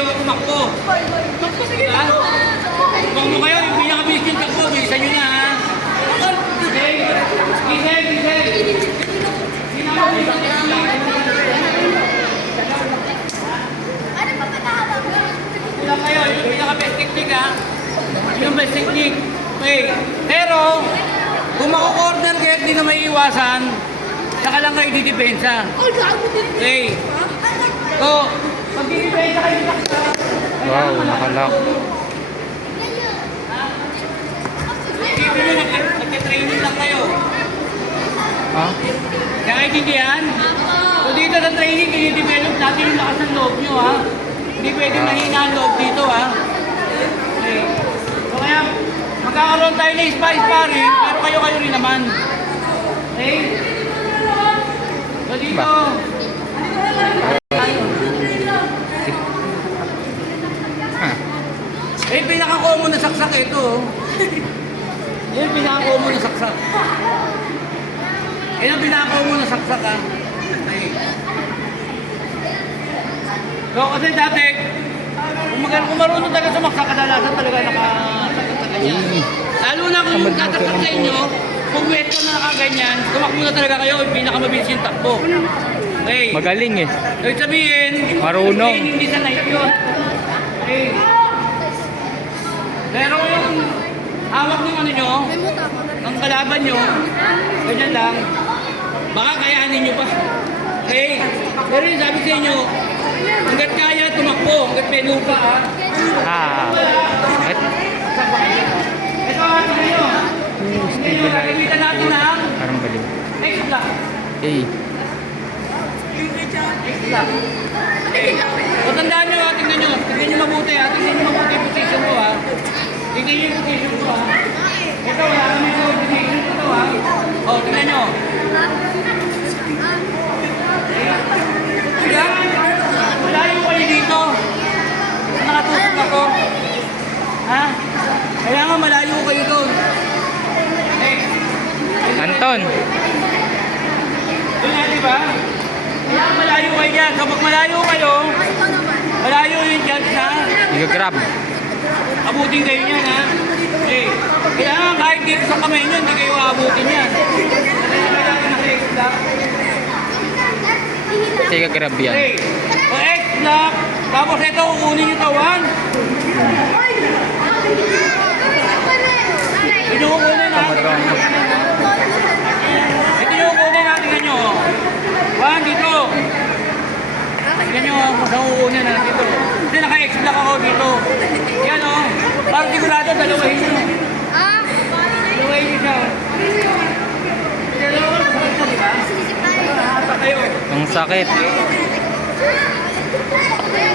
kayo kumakbo. Diba? Kumakbo kayo, yung pinaka-bilis yung takbo, bilisan nyo na ha. Gisel. Ilang kayo, yung pinaka-best technique ha. Yung best technique. Okay. Pero, kung mako-corner kayo, di na may iwasan, saka lang kayo didepensa. Okay. So, pag didepensa kayo dito, Wow, nakalak. isipin nyo, nagka-training lang kayo. Ha? Nakaintindihan? So dito sa training, i-develop natin yung lakas ng loob nyo ha. Hindi pwede mahina ang loob dito ha. Okay. So kaya, magkakaroon tayo ng sparring, pero kayo rin naman. Okay? So dito, eh, pinaka-common na saksak ito. Yan, pinaka-common na saksak. Yan ang pinaka-common na saksak ha. Okay. So kasi dati, kung marunong talaga sumaksak, kadalasan talaga nakasaksak na ganyan. Lalo na kung tataksak sa inyo, kung wet ka na nakaganyan, tumakbo na talaga kayo, pinakamabilis yung takbo. Okay. Magaling eh. So sabihin, Marunong. hindi sanay yun. Okay. Pero yung hawak ng ano nyo, ng kalaban nyo, ganyan lang, baka kayanin nyo pa. Okay? Pero yung sabi sa inyo, hanggat kaya, tumakbo, hanggat may lupa ha. Bakit? Ito ha, tingnan nyo. Tingnan nyo, gagamitan natin ng Parang galing. X-lock. Eh. X-lock. Okay. So tandaan nyo ha, tingnan nyo mabuti ha, tingnan nyo mabuti yung position ko ha. Tingnan nyo yung position ko ha. Ito, wala kami yung position ko ha. O, tingnan nyo. Malayo kayo dito. Nakatusok ako. Ha? Kailangan malayo kayo doon. Okay. Anton. Doon nga, diba? Kailangan malayo kayo dyan. Kapag malayo kayo, malayo yung dyan na Iga-grab. abutin kayo niyan, ha? Okay. Kailangan kahit dito sa kamay nyo, hindi kayo aabutin yan. Kailangan naka-X-lock. Iga-grab yan. Okay. O X-lock. Tapos ito, kukunin nyo ito. 1. Ito kukunin natin. Ito yung kukunin natin nyo. 1 dito. Tignan nyo kung saan kukunin natin dito. Kasi naka-X-lock ako dito. Yan o. Para sigurado, dalawahin nyo. Dalawahin nyo siya. Dalawahin nyo siya, diba? Nakahata kayo. Ang sakit. Okay.